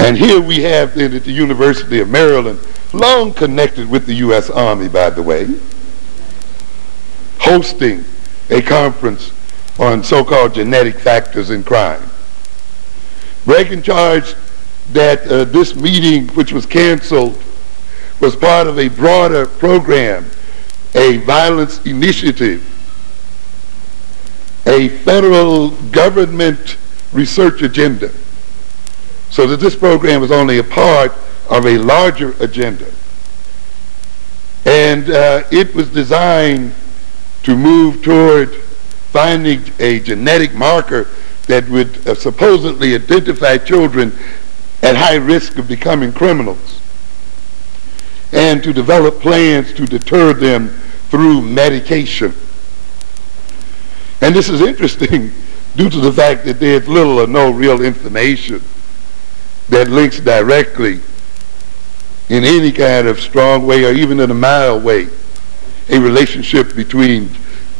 And here we have then at the University of Maryland, long connected with the U.S. Army, by the way, hosting a conference on so-called genetic factors in crime. Reagan charged that this meeting, which was canceled, was part of a broader program, a violence initiative, a federal government research agenda, so that this program was only a part of a larger agenda. And it was designed to move toward finding a genetic marker that would supposedly identify children at high risk of becoming criminals, and to develop plans to deter them through medication. And this is interesting due to the fact that there's little or no real information that links directly in any kind of strong way or even in a mild way a relationship between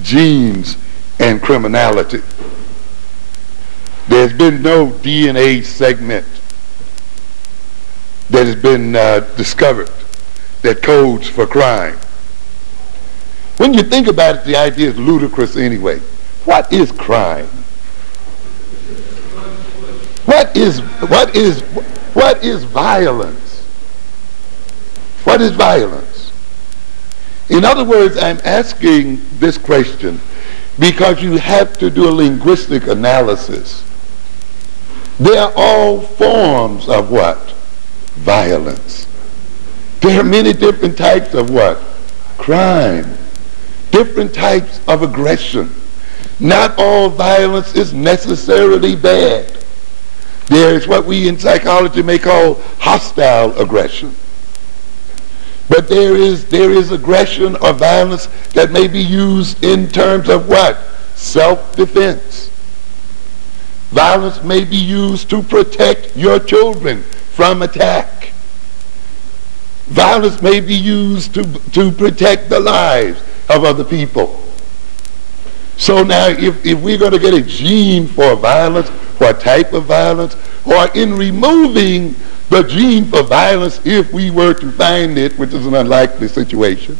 genes and criminality. There's been no DNA segment that has been discovered that codes for crime. When you think about it, the idea is ludicrous anyway. What is crime? What is violence? What is violence? In other words, I'm asking this question because you have to do a linguistic analysis. They are all forms of what? Violence. There are many different types of what? Crime. Different types of aggression. Not all violence is necessarily bad. There is what we in psychology may call hostile aggression. But there is aggression or violence that may be used in terms of what? Self-defense. Violence may be used to protect your children from attack. Violence may be used to protect the lives of other people. So now if we're going to get a gene for violence, or a type of violence, or in removing the gene for violence, if we were to find it, which is an unlikely situation,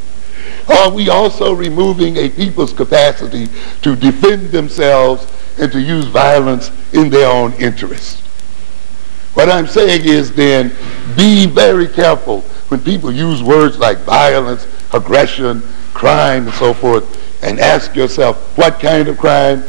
are we also removing a people's capacity to defend themselves and to use violence in their own interest? What I'm saying is then, be very careful when people use words like violence, aggression, crime, and so forth, and ask yourself, what kind of crime?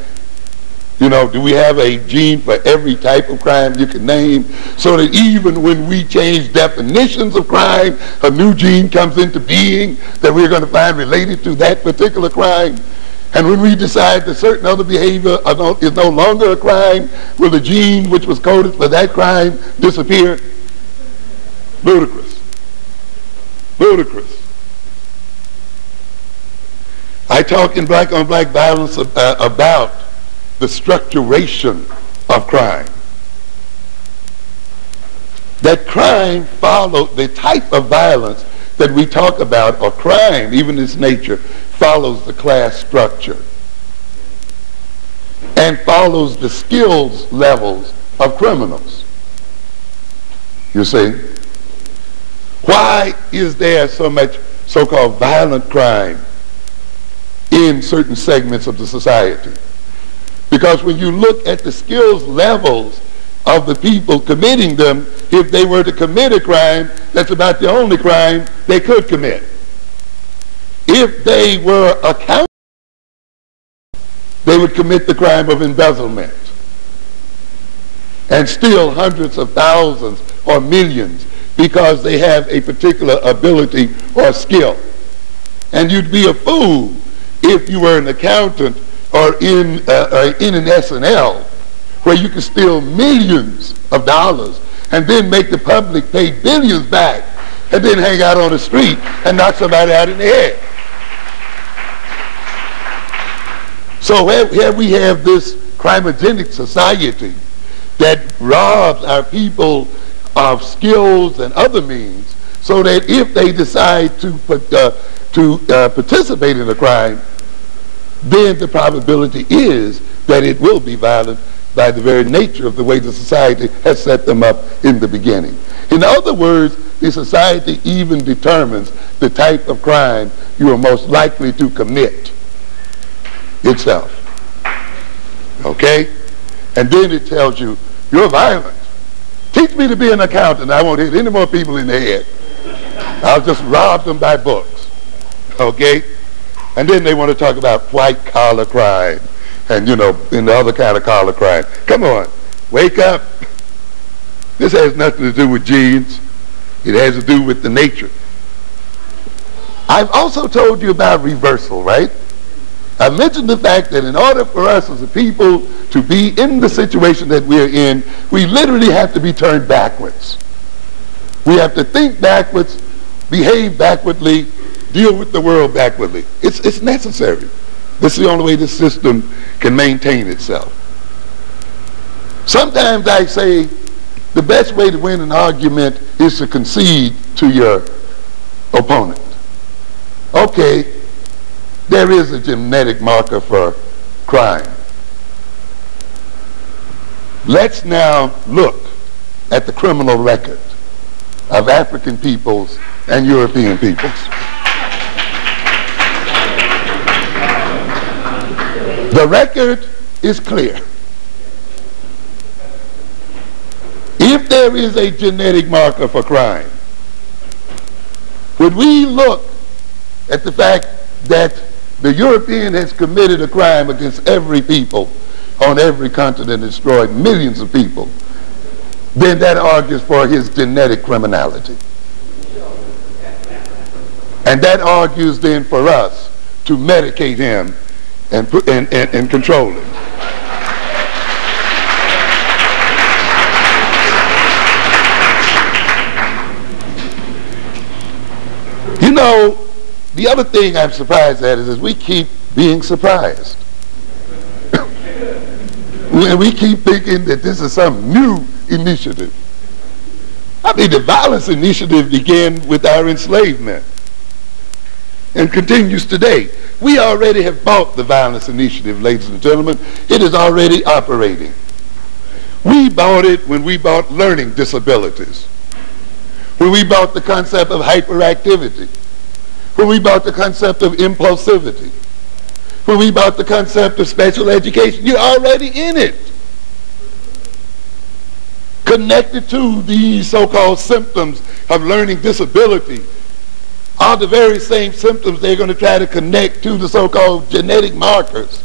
You know, do we have a gene for every type of crime you can name, so that even when we change definitions of crime, a new gene comes into being that we're going to find related to that particular crime? And when we decide that certain other behavior is no longer a crime, will the gene which was coded for that crime disappear? Ludicrous. Ludicrous. I talk in Black on Black Violence about the structuration of crime. That crime follows, the type of violence that we talk about, or crime, even its nature, follows the class structure and follows the skills levels of criminals. You see? Why is there so much so-called violent crime in certain segments of the society? Because when you look at the skills levels of the people committing them, if they were to commit a crime, that's about the only crime they could commit. If they were accountable, they would commit the crime of embezzlement and steal hundreds of thousands or millions because they have a particular ability or skill. And you'd be a fool if you were an accountant or in an S&L where you could steal millions of dollars and then make the public pay billions back and then hang out on the street and knock somebody out in the head. So here we have this crimogenic society that robs our people of skills and other means, so that if they decide to participate in a crime, then the probability is that it will be violent by the very nature of the way the society has set them up in the beginning. In other words, the society even determines the type of crime you are most likely to commit itself. Okay? And then it tells you, you're violent. Teach me to be an accountant. I won't hit any more people in the head. I'll just rob them by books. Okay? And then they want to talk about white-collar crime and, you know, and the other kind of collar crime. Come on. Wake up. This has nothing to do with genes. It has to do with the nature. I've also told you about reversal, right? I mentioned the fact that in order for us as a people to be in the situation that we're in, we literally have to be turned backwards. We have to think backwards, behave backwardly, deal with the world backwardly. It's necessary. This is the only way this system can maintain itself. Sometimes I say the best way to win an argument is to concede to your opponent. Okay, there is a genetic marker for crime. Let's now look at the criminal record of African peoples and European peoples. The record is clear. If there is a genetic marker for crime, when we look at the fact that the European has committed a crime against every people on every continent and destroyed millions of people, then that argues for his genetic criminality. And that argues then for us to medicate him and control him. You know, the other thing I'm surprised at is we keep being surprised. We keep thinking that this is some new initiative. I mean, the violence initiative began with our enslavement and continues today. We already have bought the violence initiative, ladies and gentlemen. It is already operating. We bought it when we bought learning disabilities, when we bought the concept of hyperactivity, when we bought the concept of impulsivity, when we bought the concept of special education. You're already in it. Connected to these so-called symptoms of learning disability are the very same symptoms they're going to try to connect to the so-called genetic markers.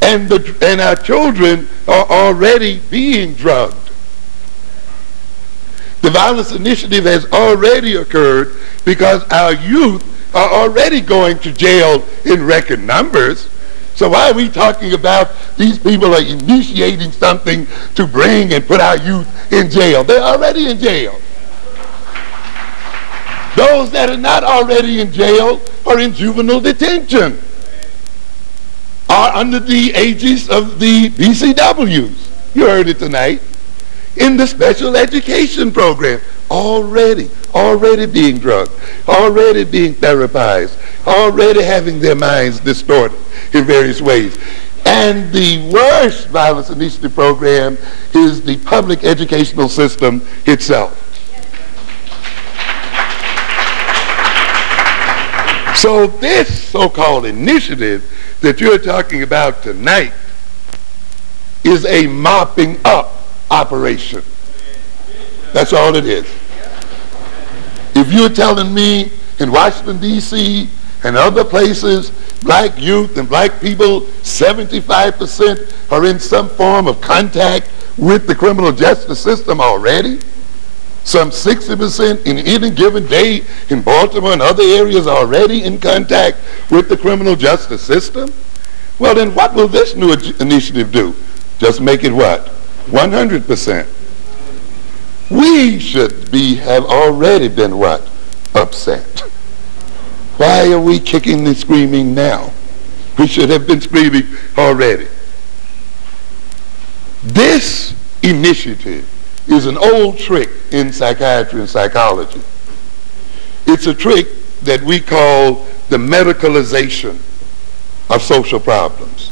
And our children are already being drugged. The violence initiative has already occurred because our youth are already going to jail in record numbers. So why are we talking about these people are initiating something to bring and put our youth in jail? They're already in jail. Those that are not already in jail are in juvenile detention, are under the aegis of the BCWs. You heard it tonight. In the special education program, already being drugged, already being therapized, already having their minds distorted in various ways. And the worst violence initiative program is the public educational system itself. So this so-called initiative that you're talking about tonight is a mopping up operation. That's all it is. If you're telling me in Washington, D.C. and other places, black youth and black people, 75% are in some form of contact with the criminal justice system already, some 60% in any given day in Baltimore and other areas already in contact with the criminal justice system, well then what will this new initiative do? Just make it what? 100%. We should have already been what? Upset. Why are we kicking and screaming now? We should have been screaming already. This initiative is an old trick in psychiatry and psychology. It's a trick that we call the medicalization of social problems.